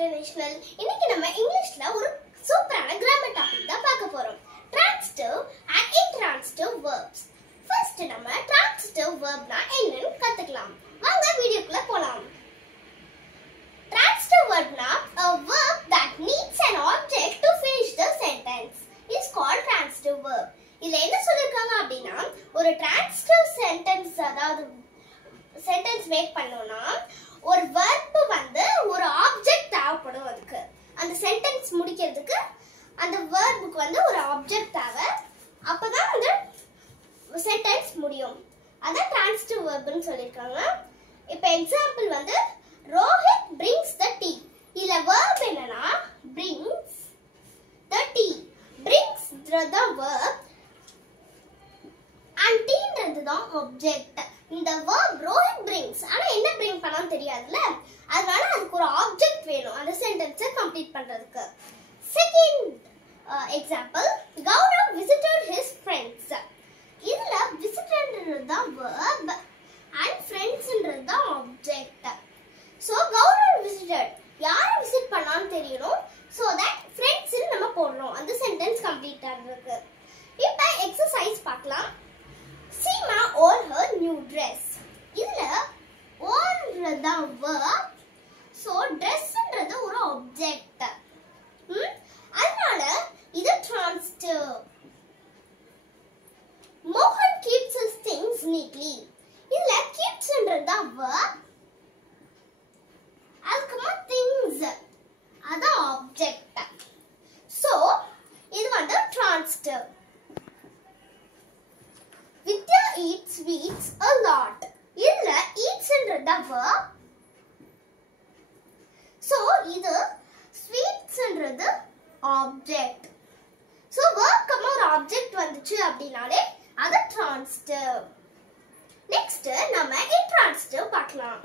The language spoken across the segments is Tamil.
International. இன்னைக்கு நம்ம இங்கிலீஷ்ல ஒரு சூப்பரான கிராமர் டாபிக் தான் பார்க்க போறோம். Transitive and intransitive verbs. First நம்ம transitive verbனா என்னன்னு கத்துக்கலாம். வாங்க வீடியோக்குள்ள போலாம். Transitive verbனா a verb that needs an object to finish the sentence is called transitive verb. இதுல என்ன சொல்லிருக்காங்க அப்படின்னா ஒரு transitive sentence அதாவது sentence மேக் பண்ணோம்னா ஒரு verb வந்து ஒரு ஆப்ஜெக்ட் தேவைப்படும். அதுக்கு அந்த சென்டென்ஸ் முடிக்கிறதுக்கு அந்த verb-க்கு வந்து ஒரு ஆப்ஜெக்ட் தேவை. அப்பதான் அந்த சென்டென்ஸ் முடியும். அதான் transitive verb-னு சொல்லிருக்காங்க. இப்போ எக்ஸாம்பிள் வந்து ரோஹித் brings the tea. இதுல verb என்னன்னா brings the tea. brings the verb and tea தான் ஆப்ஜெக்ட். இந்த verb ரோஹித் brings ஆனா என்ன bring பண்ணான்னு தெரியாதுல, அதனால அதுக்கு ஒரு ஆப்ஜெக்ட் வேணும் அந்த சென்டென்ஸை கம்ப்ளீட் பண்றதுக்கு. Second example Gaurav visited his friends. இதுல visited தான் verb and friends தான் ஆப்ஜெக்ட். சோ கௌரவ் visited யாரை விசிட் பண்ணான்னு தெரியணும். சோ தட் friends நம்ம போடுறோம் அந்த சென்டென்ஸ் கம்ப்ளீட் ஆகிறதுக்கு. இப்போ எக்ஸசைஸ் பார்க்கலாம். Seema wore her new dress. இதுல wore தான் verb. So dressன்றது ஒரு ஆப்ஜெக்ட். அதனால இது transitive. Mohan keeps his things neatly. இதுல keepsன்றது தான் verb. அதுக்கப்புறமா things அதான் ஆப்ஜெக்ட். So இது வந்து transitive. Vidya eats sweets a lot. இதுல eatsன்றது தான் verb. So இது sweetsன்றது ஆப்ஜெக்ட். So verb கமா ஒரு ஆப்ஜெக்ட் வந்துச்சு அப்படினாலே அது transitive. Next நம்ம intransitive பார்க்கலாம்.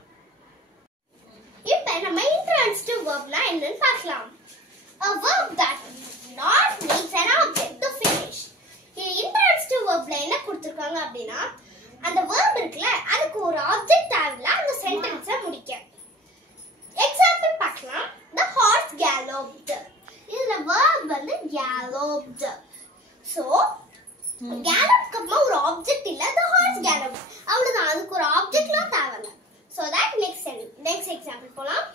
இப்போ நம்ம intransitive verbனா என்னன்னு பார்க்கலாம். A verb that not needs an object to finish. இந்த intransitive verbல என்ன கொடுத்திருக்காங்க அப்படினா அந்த verb இருக்குல அதுக்கு ஒரு ஆப்ஜெக்ட் தேவையில்ல அந்த சென்டென்ஸை முடிக்க. எக்ஸாம்பிள் பார்க்கலாம். The horse galloped. இதுல verb வந்து galloped. So galloped கமா ஒரு ஆப்ஜெக்ட் இல்ல, the horse galloped. அவ்வளவுதான், அதுக்கு ஒரு ஆப்ஜெக்ட்லாம் தேவையில்ல. So that next example போலாம்.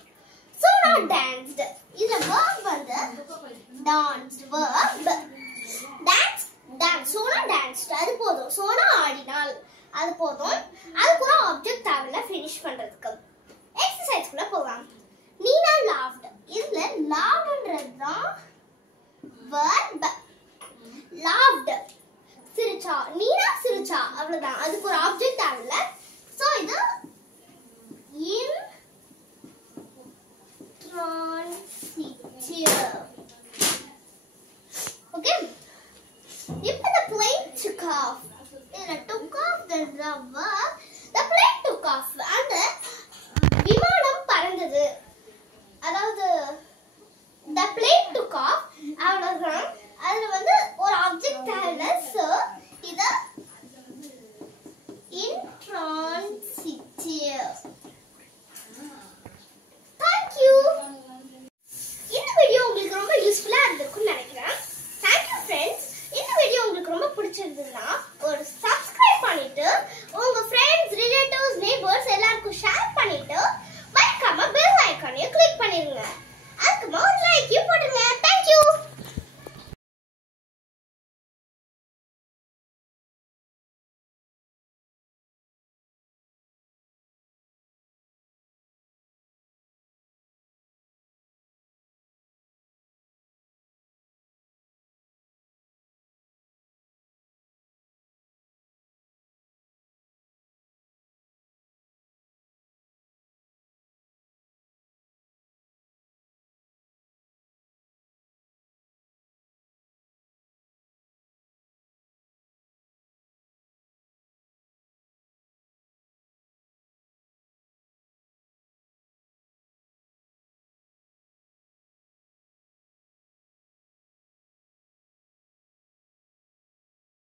Sona danced. இதுல verb வந்து danced verb. Dance Sona danced அது போதும். Sona ஆடினாள் அது போதும். அதுக்கு ஒரு ஆப்ஜெக்ட் தேவையில்ல ஃபினிஷ் பண்றதுக்கு.